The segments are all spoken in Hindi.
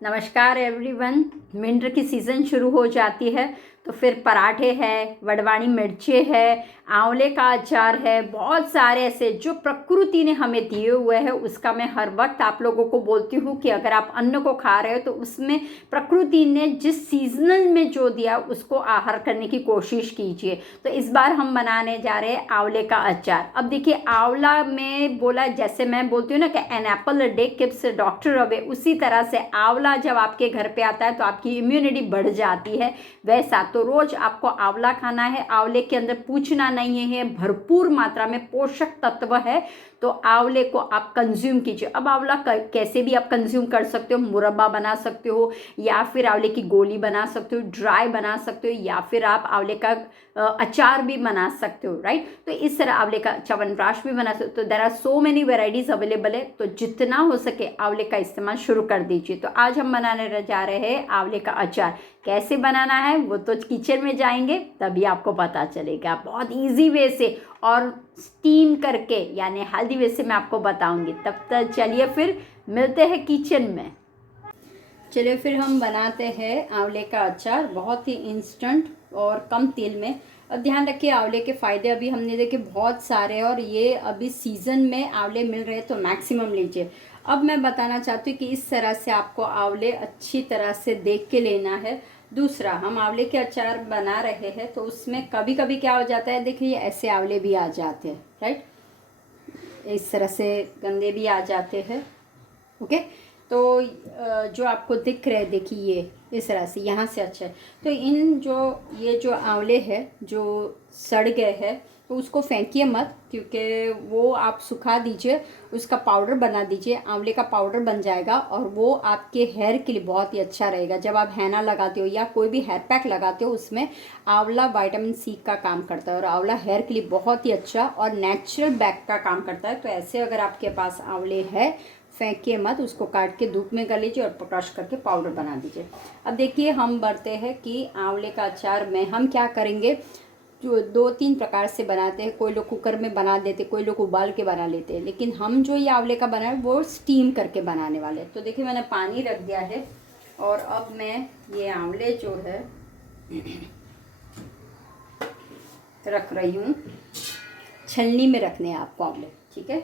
नमस्कार एवरीवन। विंटर की सीज़न शुरू हो जाती है तो फिर पराठे है, वडवाणी मिर्चे है, आंवले का अचार है, बहुत सारे ऐसे जो प्रकृति ने हमें दिए हुए हैं। उसका मैं हर वक्त आप लोगों को बोलती हूँ कि अगर आप अन्न को खा रहे हो तो उसमें प्रकृति ने जिस सीजनल में जो दिया उसको आहार करने की कोशिश कीजिए। तो इस बार हम बनाने जा रहे हैं आंवले का अचार। अब देखिए, आंवला में बोला, जैसे मैं बोलती हूँ ना कि an apple a day keeps doctor away, उसी तरह से आंवला जब आपके घर पे आता है तो आपकी इम्यूनिटी बढ़ जाती है। वैसा तो रोज आपको आंवला खाना है। आंवले के अंदर पूछना नहीं है, भरपूर मात्रा में पोषक तत्व है, तो आंवले को आप कंज्यूम कीजिए। अब आंवला कैसे भी आप कंज्यूम कर सकते हो, मुरब्बा बना सकते हो, या फिर आंवले की गोली बना सकते हो, ड्राई बना सकते हो, या फिर आप आंवले का अचार भी बना सकते हो, राइट। तो इस तरह आंवले का च्यवनप्राश भी बना सकते हो। तो there are so many varieties available है, तो जितना हो सके आंवले का इस्तेमाल शुरू कर दीजिए। तो आज हम बनाने जा रहे हैं आंवले का अचार। कैसे बनाना है वो तो किचन में जाएंगे तभी आपको पता चलेगा। बहुत इजी वे से और स्टीम करके, यानी हेल्दी वे से मैं आपको बताऊंगी। तब तक चलिए फिर मिलते हैं किचन में। चलिए फिर हम बनाते हैं आंवले का अचार, बहुत ही इंस्टेंट और कम तेल में। और ध्यान रखिए, आंवले के फ़ायदे अभी हमने देखे बहुत सारे हैं, और ये अभी सीज़न में आंवले मिल रहे हैं तो मैक्सिमम लीजिए। अब मैं बताना चाहती हूँ कि इस तरह से आपको आंवले अच्छी तरह से देख के लेना है। दूसरा, हम आंवले के अचार बना रहे हैं तो उसमें कभी कभी क्या हो जाता है, देखिए ऐसे आंवले भी आ जाते हैं, राइट, इस तरह से गंदे भी आ जाते हैं। ओके, तो जो आपको दिख रहे हैं, देखिए ये इस तरह से यहाँ से अच्छा है। तो ये जो आंवले है जो सड़ गए हैं तो उसको फेंकिए मत, क्योंकि वो आप सुखा दीजिए, उसका पाउडर बना दीजिए, आंवले का पाउडर बन जाएगा, और वो आपके हेयर के लिए बहुत ही अच्छा रहेगा। जब आप हैना लगाते हो या कोई भी हेयर पैक लगाते हो, उसमें आंवला विटामिन सी का काम करता है, और आंवला हेयर के लिए बहुत ही अच्छा और नेचुरल बैक का काम करता है। तो ऐसे अगर आपके पास आंवले है, फेंकिए मत, उसको काट के धूप में कर लीजिए और क्रश करके पाउडर बना दीजिए। अब देखिए, हम बढ़ते हैं कि आंवले का अचार में हम क्या करेंगे। जो 2-3 प्रकार से बनाते हैं, कोई लोग कुकर में बना देते, कोई लोग उबाल के बना लेते हैं, लेकिन हम जो ये आंवले का बनाए वो स्टीम करके बनाने वाले हैं। तो देखिए, मैंने पानी रख दिया है, और अब मैं ये आंवले जो है रख रही हूँ। छलनी में रखने हैं आपको आंवले, ठीक है।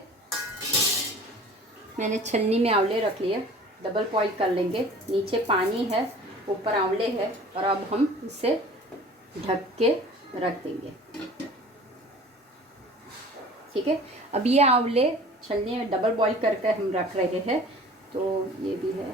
मैंने छलनी में आंवले रख लिए, डबल बॉईल कर लेंगे। नीचे पानी है, ऊपर आंवले है, और अब हम इसे ढक के रख देंगे, ठीक है। अब ये आंवले छलनी में डबल बॉईल करके हम रख रहे हैं। तो ये भी है,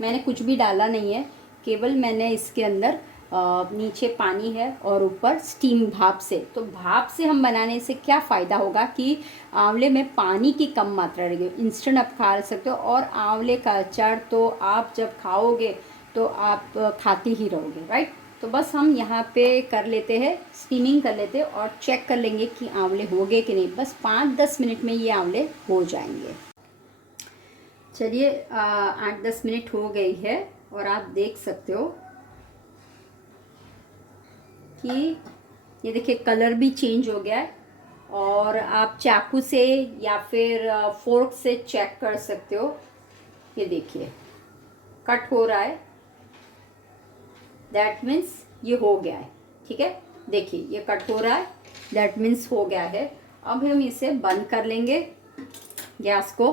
मैंने कुछ भी डाला नहीं है, केवल मैंने इसके अंदर नीचे पानी है और ऊपर स्टीम, भाप से। तो भाप से हम बनाने से क्या फ़ायदा होगा कि आंवले में पानी की कम मात्रा रहेगी, इंस्टेंट आप खा सकते हो। और आंवले का अचार तो आप जब खाओगे तो आप खाते ही रहोगे, राइट। तो बस हम यहाँ पे कर लेते हैं, स्टीमिंग कर लेते हैं, और चेक कर लेंगे कि आंवले हो गए कि नहीं। बस 5-10 मिनट में ये आंवले हो जाएंगे। चलिए, 8-10 मिनट हो गई है, और आप देख सकते हो कि ये देखिए कलर भी चेंज हो गया है। और आप चाकू से या फिर फोर्क से चेक कर सकते हो। ये देखिए कट हो रहा है, दैट मीन्स ये हो गया है, ठीक है। देखिए ये कट हो रहा है, दैट मीन्स हो गया है। अब हम इसे बंद कर लेंगे, गैस को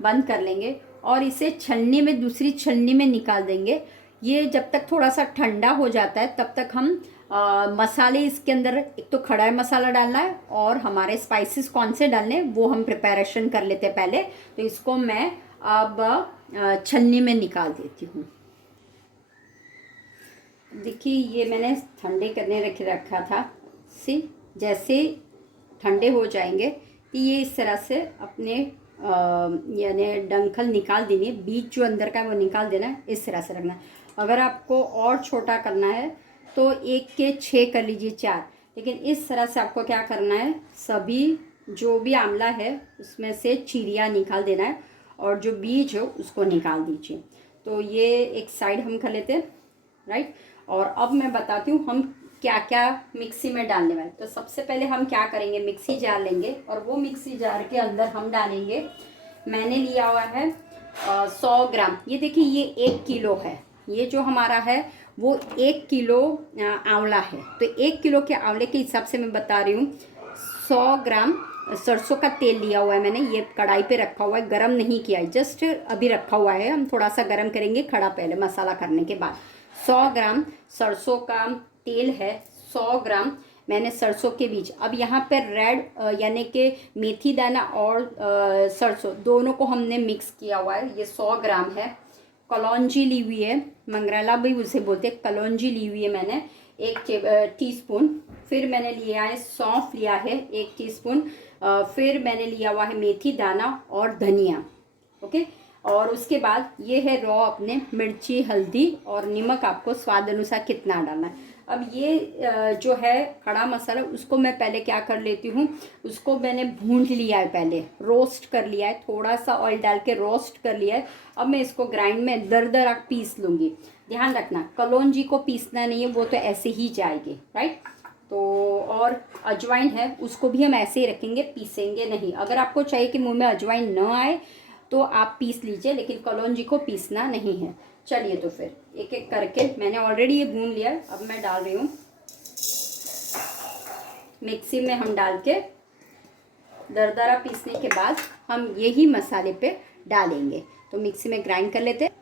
बंद कर लेंगे, और इसे छलनी में, दूसरी छलनी में निकाल देंगे। ये जब तक थोड़ा सा ठंडा हो जाता है तब तक हम मसाले इसके अंदर, एक तो खड़ा मसाला डालना है, और हमारे स्पाइसेस कौन से डालने हैं वो हम प्रिपरेशन कर लेते हैं पहले। तो इसको मैं अब छलनी में निकाल देती हूँ। देखिए, ये मैंने ठंडे करने रखा था। सी, जैसे ठंडे हो जाएंगे तो ये इस तरह से अपने यानी डंखल निकाल देनी है, बीज जो अंदर का है वो निकाल देना है, इस तरह से रखना है। अगर आपको और छोटा करना है तो 1 के 6 कर लीजिए, 4। लेकिन इस तरह से आपको क्या करना है, सभी जो भी आंवला है उसमें से चीरिया निकाल देना है, और जो बीज है उसको निकाल दीजिए। तो ये एक साइड हम कर लेते हैं, राइट। और अब मैं बताती हूँ हम क्या क्या मिक्सी में डालने वाले। तो सबसे पहले हम क्या करेंगे, मिक्सी जार लेंगे, और वो मिक्सी जार के अंदर हम डालेंगे, मैंने लिया हुआ है 100 ग्राम, ये देखिए ये 1 किलो है, ये जो हमारा है वो 1 किलो आंवला है। तो 1 किलो के आंवले के हिसाब से मैं बता रही हूँ 100 ग्राम सरसों का तेल लिया हुआ है मैंने। ये कढ़ाई पे रखा हुआ है, गरम नहीं किया है, जस्ट अभी रखा हुआ है। हम थोड़ा सा गरम करेंगे खड़ा पहले मसाला करने के बाद। 100 ग्राम सरसों का तेल है, 100 ग्राम मैंने सरसों के बीज। अब यहाँ पे रेड यानी कि मेथी दाना और सरसों दोनों को हमने मिक्स किया हुआ है, ये 100 ग्राम है। कलौंजी ली हुई है, मंगरेला भी उसे बोलते हैं, कलौंजी ली हुई है मैंने 1 टीस्पून। फिर मैंने लिया है सौंफ लिया है 1 टीस्पून। फिर मैंने लिया हुआ है मेथी दाना और धनिया, ओके। और उसके बाद ये है रॉ अपने मिर्ची, हल्दी और नमक, आपको स्वाद अनुसार कितना डालना है। अब ये जो है खड़ा मसाला, उसको मैं पहले क्या कर लेती हूँ, उसको मैंने भून लिया है, पहले रोस्ट कर लिया है, थोड़ा सा ऑयल डाल के रोस्ट कर लिया है। अब मैं इसको ग्राइंड में दरदरा पीस लूँगी। ध्यान रखना कलौंजी को पीसना नहीं है, वो तो ऐसे ही जाएगी, राइट। तो और अजवाइन है, उसको भी हम ऐसे ही रखेंगे, पीसेंगे नहीं। अगर आपको चाहिए कि मुंह में अजवाइन न आए तो आप पीस लीजिए, लेकिन कलौंजी को पीसना नहीं है। चलिए तो फिर एक एक करके मैंने ऑलरेडी ये भून लिया है, अब मैं डाल रही हूँ मिक्सी में। हम डाल के दरदरा पीसने के बाद हम यही मसाले पे डालेंगे। तो मिक्सी में ग्राइंड कर लेते हैं।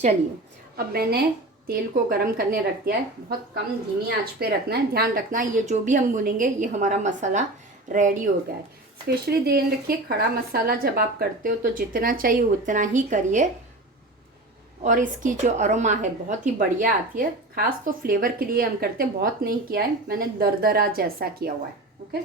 चलिए अब मैंने तेल को गरम करने रख दिया है, बहुत कम धीमी आंच पे रखना है। ध्यान रखना ये जो भी हम भुनेंगे ये हमारा मसाला रेडी हो गया है। स्पेशली ध्यान रखिए खड़ा मसाला जब आप करते हो तो जितना चाहिए उतना ही करिए, और इसकी जो अरोमा है बहुत ही बढ़िया आती है। खास तो फ्लेवर के लिए हम करते हैं, बहुत नहीं किया है मैंने, दरदरा जैसा किया हुआ है, ओके।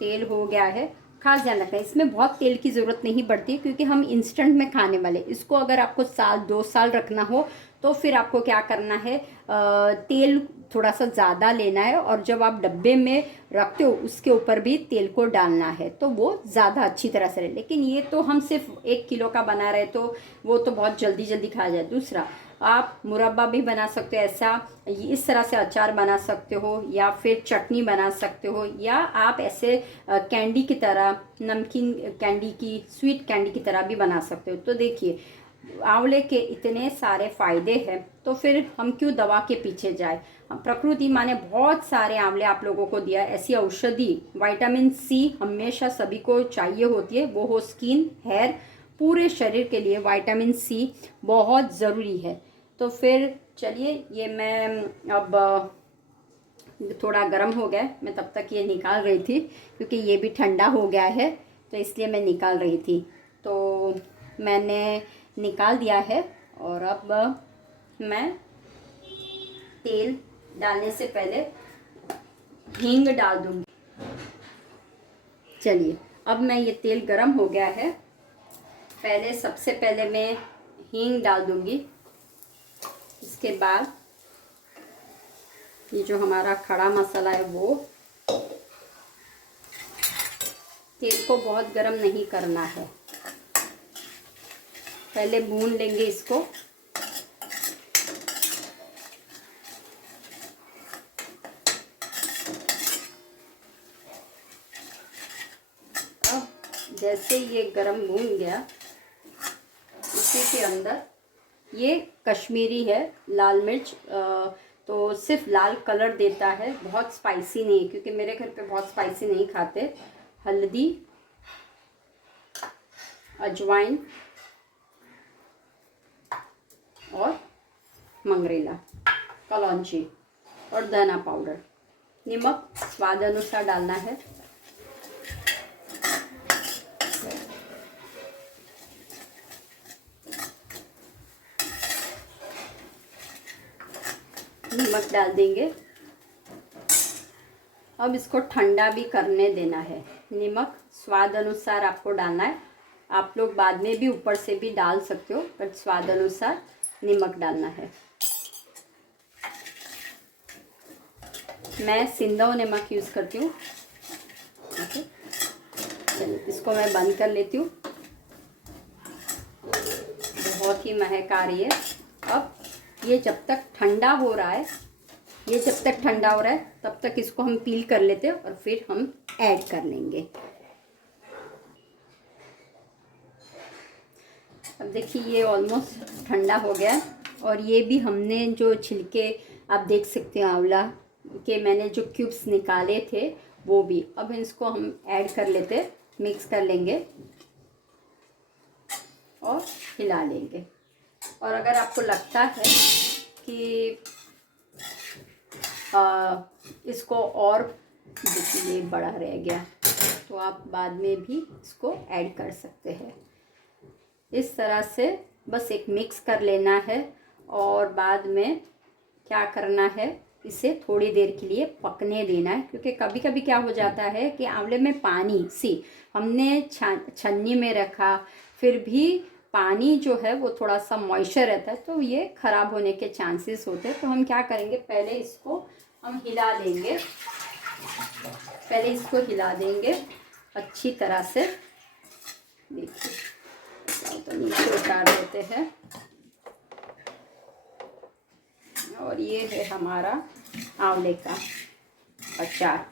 तेल हो गया है। खास ध्यान रखना इसमें बहुत तेल की ज़रूरत नहीं पड़ती, क्योंकि हम इंस्टेंट में खाने वाले। इसको अगर आपको साल 2 साल रखना हो तो फिर आपको क्या करना है, तेल थोड़ा सा ज़्यादा लेना है, और जब आप डब्बे में रखते हो उसके ऊपर भी तेल को डालना है, तो वो ज़्यादा अच्छी तरह से रहे। लेकिन ये तो हम सिर्फ 1 किलो का बना रहे तो वो तो बहुत जल्दी जल्दी खा जाए। दूसरा, आप मुरब्बा भी बना सकते हो, ऐसा इस तरह से अचार बना सकते हो, या फिर चटनी बना सकते हो, या आप ऐसे कैंडी की तरह, नमकीन कैंडी की, स्वीट कैंडी की तरह भी बना सकते हो। तो देखिए आंवले के इतने सारे फायदे हैं, तो फिर हम क्यों दवा के पीछे जाए। प्रकृति माँ ने बहुत सारे आंवले आप लोगों को दिया, ऐसी औषधि। विटामिन सी हमेशा सभी को चाहिए होती है, वो हो स्किन, हेयर, पूरे शरीर के लिए विटामिन सी बहुत ज़रूरी है। तो फिर चलिए ये मैं अब थोड़ा गर्म हो गया, मैं तब तक ये निकाल रही थी, क्योंकि ये भी ठंडा हो गया है तो इसलिए मैं निकाल रही थी। तो मैंने निकाल दिया है, और अब मैं तेल डालने से पहले हींग डाल दूँगी। चलिए, अब मैं ये तेल गरम हो गया है। सबसे पहले मैं हींग डाल दूँगी। इसके बाद ये जो हमारा खड़ा मसाला है वो, तेल को बहुत गरम नहीं करना है, पहले भून लेंगे इसको। अब जैसे ये गरम भून गया, इसी के अंदर ये कश्मीरी है लाल मिर्च, तो सिर्फ लाल कलर देता है, बहुत स्पाइसी नहीं, क्योंकि मेरे घर पे बहुत स्पाइसी नहीं खाते। हल्दी, अजवाइन और मंगरेला, कलौंजी और धना पाउडर। नमक स्वाद अनुसार डालना है। नमक डाल देंगे। अब इसको ठंडा भी करने देना है। नमक स्वाद अनुसार आपको डालना है। आप लोग बाद में भी ऊपर से भी डाल सकते हो, बट स्वाद अनुसार नमक डालना है। मैं सिंधव नमक यूज़ करती हूँ। ओके, चलिए इसको मैं बंद कर लेती हूँ। बहुत ही महक आ रही है। अब ये जब तक ठंडा हो रहा है, तब तक इसको हम पील कर लेते हैं और फिर हम ऐड कर लेंगे। अब देखिए ये ऑलमोस्ट ठंडा हो गया, और ये भी हमने जो छिलके, आप देख सकते हैं आंवला के मैंने जो क्यूब्स निकाले थे वो भी, अब इसको हम ऐड कर लेते, मिक्स कर लेंगे और हिला लेंगे। और अगर आपको लगता है कि इसको और, देखिए ये बड़ा रह गया, तो आप बाद में भी इसको ऐड कर सकते हैं। इस तरह से बस एक मिक्स कर लेना है, और बाद में क्या करना है, इसे थोड़ी देर के लिए पकने देना है। क्योंकि कभी कभी क्या हो जाता है कि आंवले में पानी हमने छन्नी में रखा, फिर भी पानी जो है वो थोड़ा सा मॉइस्चर रहता है, तो ये ख़राब होने के चांसेस होते हैं। तो हम क्या करेंगे, पहले इसको हम हिला देंगे अच्छी तरह से। देखिए तो नीचे उतार देते हैं, और ये है हमारा आंवले का अचार।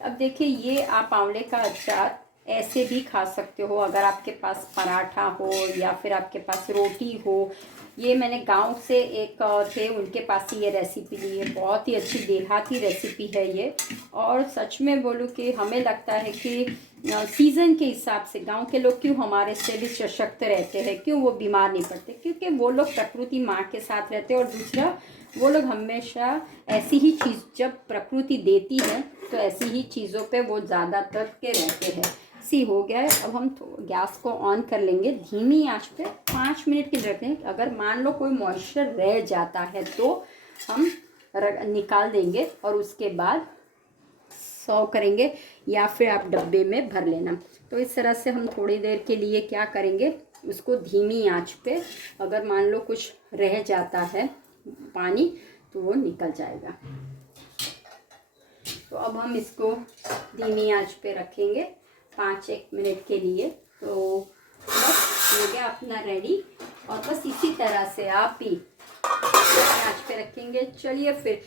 अब देखिए ये आप आंवले का अचार ऐसे भी खा सकते हो, अगर आपके पास पराठा हो या फिर आपके पास रोटी हो। ये मैंने गांव से एक थे, उनके पास ही ये रेसिपी ली है। बहुत ही अच्छी देहाती रेसिपी है ये, और सच में बोलूँ कि हमें लगता है कि सीज़न के हिसाब से गांव के लोग क्यों हमारे से भी सशक्त रहते हैं, क्यों वो बीमार नहीं पड़ते, क्योंकि वो लोग प्रकृति माँ के साथ रहते हैं। और दूसरा, वो लोग हमेशा ऐसी ही चीज़ जब प्रकृति देती है तो ऐसी ही चीज़ों पे वो ज़्यादातर के रहते हैं। हो गया है। अब हम गैस को ऑन कर लेंगे, धीमी आंच पे 5 मिनट के लिए रखते हैं। अगर मान लो कोई मॉइस्चर रह जाता है तो हम निकाल देंगे, और उसके बाद सर्व करेंगे, या फिर आप डब्बे में भर लेना। तो इस तरह से हम थोड़ी देर के लिए क्या करेंगे, उसको धीमी आंच पे, अगर मान लो कुछ रह जाता है पानी तो वो निकल जाएगा। तो अब हम इसको धीमी आंच पे रखेंगे 5-1 मिनट के लिए। तो बस हो गया अपना रेडी, और बस इसी तरह से आप भी आंच पे रखेंगे। चलिए फिर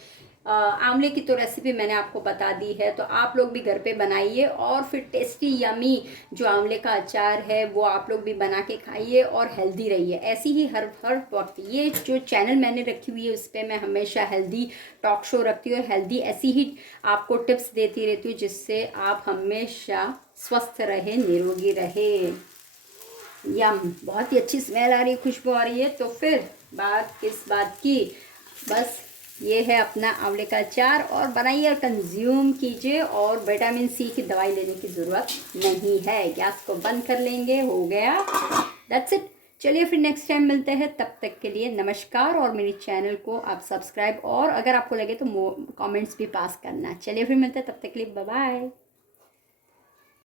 आंवले की तो रेसिपी मैंने आपको बता दी है, तो आप लोग भी घर पे बनाइए, और फिर टेस्टी यमी जो आंवले का अचार है वो आप लोग भी बना के खाइए और हेल्दी रहिए। ऐसी ही हर वक्त ये जो चैनल मैंने रखी हुई है उस पर मैं हमेशा हेल्दी टॉक शो रखती हूँ, हेल्दी ऐसी ही आपको टिप्स देती रहती हूँ, जिससे आप हमेशा स्वस्थ रहे, निरोगी रहे। यम, बहुत ही अच्छी स्मेल आ रही है, खुशबू आ रही है। तो फिर बात किस बात की, बस ये है अपना आंवले का अचार, और बनाइए और कंज्यूम कीजिए, और विटामिन सी की दवाई लेने की ज़रूरत नहीं है। गैस को बंद कर लेंगे, हो गया, दैट्स इट। चलिए फिर नेक्स्ट टाइम मिलते हैं, तब तक के लिए नमस्कार। और मेरे चैनल को आप सब्सक्राइब और अगर आपको लगे तो कमेंट्स भी पास करना। चलिए फिर मिलते हैं, तब तक के लिए बाय बाय।